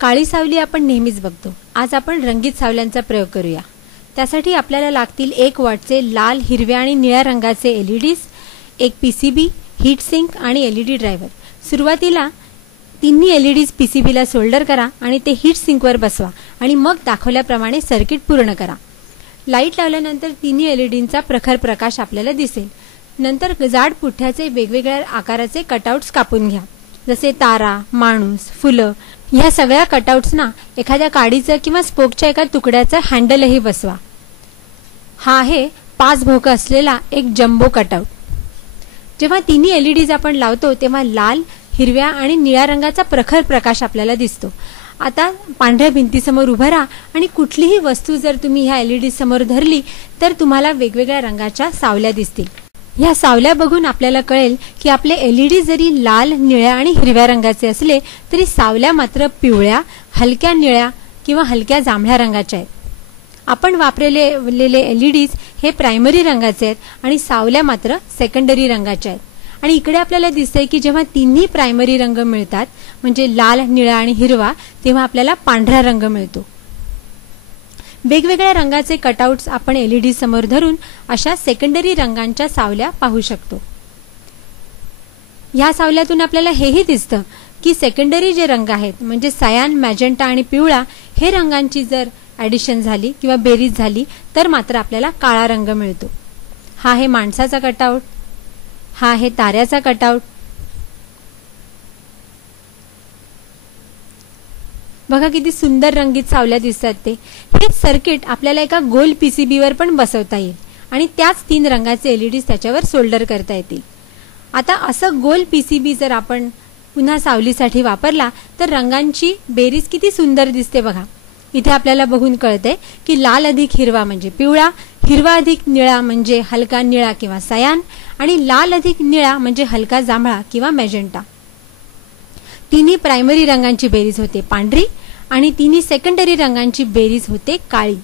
काळी सावली आपण नेहमीच बघतो. आज आपण रंगीत सावल्यांचा प्रयोग करूया. त्यासाठी आपल्याला लागतील 1 वॉटचे लाल, हिरव्या आणि निळ्या रंगाचे एलईडीज, एक पीसीबी, हीट सिंक आणि एलईडी ड्रायव्हर. सुरुवातीला तिन्ही एलईडीज पीसीबीला सोल्डर करा आणि ते हीट सिंकवर बसवा आणि मग दाखवल्याप्रमाणे सर्किट पूर्ण करा. लाईट लावल्यानंतर तिन्ही एलईडींचा प्रखर प्रकाश आपल्याला दिसेल. नंतर जाड पुठ्ठ्याचे वेगवेगळ्या आकाराचे कटआउट्स कापून घ्या, जसे तारा, माणूस, फुलं. ह्या सगळ्या कटआउट्सना एखाद्या काडीचं किंवा स्पोकच्या एका तुकड्याचं हँडलही बसवा. हा आहे 5 भोकं असलेला एक जम्बो कटआउट. जेव्हा तिन्ही एलईडीज आपण लावतो तेव्हा लाल, हिरव्या आणि निळ्या रंगाचा प्रखर प्रकाश आपल्याला दिसतो. आता पांढऱ्या भिंतीसमोर उभं राहा आणि कुठलीही वस्तू जर तुम्ही ह्या एलईडी समोर धरली तर तुम्हाला वेगवेगळ्या रंगाच्या सावल्या दिसतील. ह्या सावल्या बघून आपल्याला कळेल की आपले एलईडी जरी लाल, निळ्या आणि हिरव्या रंगाचे असले तरी सावल्या मात्र पिवळ्या, हलक्या निळ्या किंवा हलक्या जांभळ्या रंगाच्या आहेत. आपण वापरलेले एलईडीज हे प्रायमरी रंगाचे आहेत आणि सावल्या मात्र सेकंडरी रंगाच्या आहेत. आणि इकडे आपल्याला दिसतंय की जेव्हा तिन्ही प्रायमरी रंग मिळतात म्हणजे लाल, निळा आणि हिरवा, तेव्हा आपल्याला पांढरा रंग मिळतो. वेगवेगळ्या रंगाचे कटआउट्स आपण एलईडी समोर धरून अशा सेकंडरी रंगांच्या सावल्या पाहू शकतो. ह्या सावल्यातून आपल्याला हेही दिसतं की सेकंडरी जे रंग आहेत म्हणजे सायन, मॅजेंटा आणि पिवळा हे रंगांची जर ॲडिशन झाली किंवा बेरीज झाली तर मात्र आपल्याला काळा रंग मिळतो. हा आहे माणसाचा कटआउट, हा आहे ताऱ्याचा कटआउट. बघा किती सुंदर रंगीत सावल्या दिसतात ते. हे सर्किट आपल्याला एका गोल पीसीबीवर पण बसवता येईल आणि त्याच 3 रंगाचे एलईडीज त्याच्यावर सोल्डर करता येतील. आता असं गोल पीसीबी जर आपण पुन्हा सावलीसाठी वापरला तर रंगांची बेरीज किती सुंदर दिसते बघा. इथे आपल्याला बघून कळते की लाल अधिक हिरवा म्हणजे पिवळा, हिरवा अधिक निळा म्हणजे हलका निळा किंवा सायन आणि लाल अधिक निळा म्हणजे हलका जांभळा किंवा मॅजेंटा. तिन्ही प्रायमरी रंगांची बेरीज होते पांढरी आणि तिन्ही सेकंडरी रंगांची बेरीज होते काळी.